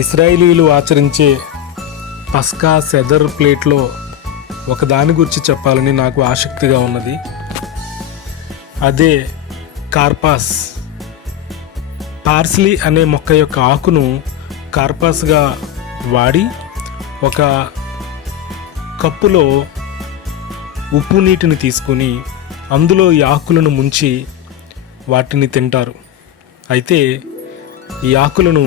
ఇశ్రాయేలీయులు ఆచరించే పస్కా సెదర్ ప్లేట్లో ఒకదాని గురించి చెప్పాలని నాకు ఆసక్తిగా ఉన్నది. అదే కార్పాస్. పార్స్లీ అనే మొక్క యొక్క ఆకును కార్పాస్గా వాడి ఒక కప్పులో ఉప్పు నీటిని తీసుకుని అందులో ఈ ఆకులను ముంచి వాటిని తింటారు. అయితే ఈ ఆకులను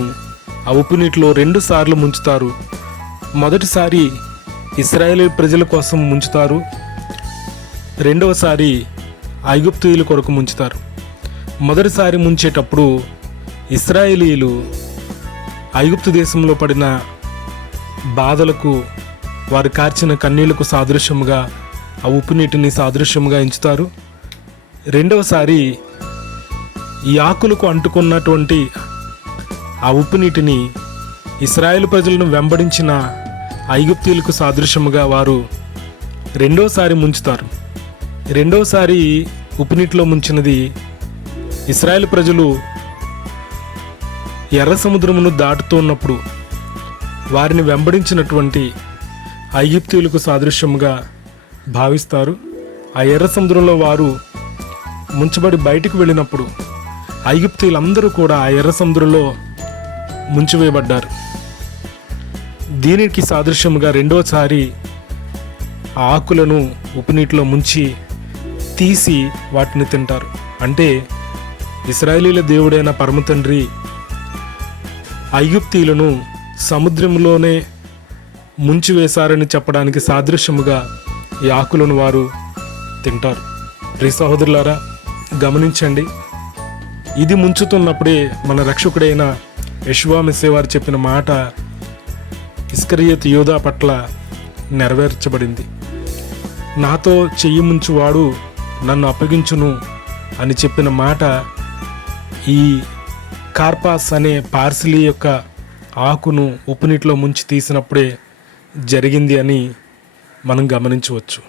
ఆ ఉప్పు నీటిలో 2 సార్లు ముంచుతారు. మొదటిసారి ఇశ్రాయేలు ప్రజల కోసం ముంచుతారు, రెండవసారి ఐగుప్తీయుల కొరకు ముంచుతారు. మొదటిసారి ముంచేటప్పుడు ఇశ్రాయేలీయులు ఐగుప్తు దేశంలో పడిన బాధలకు, వారు కార్చిన కన్నీళ్లకు సాదృశ్యముగా ఆ ఉప్పు నీటిని సాదృశ్యముగా ఎంచుతారు. రెండవసారి ఈ ఆకులకు అంటుకున్నటువంటి ఆ ఉప్పు నీటిని ఇశ్రాయేలు ప్రజలను వెంబడించిన ఐగుప్తీయులకు సాదృశ్యముగా వారు రెండోసారి ముంచుతారు. రెండోసారి ఉప్పు నీటిలో ముంచినది ఇశ్రాయేలు ప్రజలు ఎర్ర సముద్రమును దాటుతున్నప్పుడు వారిని వెంబడించినటువంటి ఐగుప్తీయులకు సాదృశ్యముగా భావిస్తారు. ఆ ఎర్ర సముద్రంలో వారు ముంచబడి బయటికి వెళ్ళినప్పుడు ఐగుప్తీయులందరూ కూడా ఆ ఎర్ర సముద్రంలో ముంచివేయబడ్డారు. దీనికి సాదృశ్యముగా రెండోసారి ఆ ఆకులను ఉప్పు నీటిలో ముంచి తీసి వాటిని తింటారు. అంటే ఇశ్రాయేలీల దేవుడైన పరమతండ్రి ఐగుప్తీయులను సముద్రంలోనే ముంచివేశారని చెప్పడానికి సాదృశ్యముగా ఈ ఆకులను వారు తింటారు. ప్రియ సహోదరులారా, గమనించండి. ఇది ముంచుతున్నప్పుడే మన రక్షకుడైన యెషువా మెస్సీయ వారు చెప్పిన మాట ఇస్కరియోతు యూదా పట్ల నెరవేర్చబడింది. నాతో చెయ్యి ముంచువాడు నన్ను అప్పగించును అని చెప్పిన మాట ఈ కార్పాస్ అనే పార్సిలీ యొక్క ఆకును ఉప్పు నీటిలో ముంచి తీసినప్పుడే జరిగింది అని మనం గమనించవచ్చు.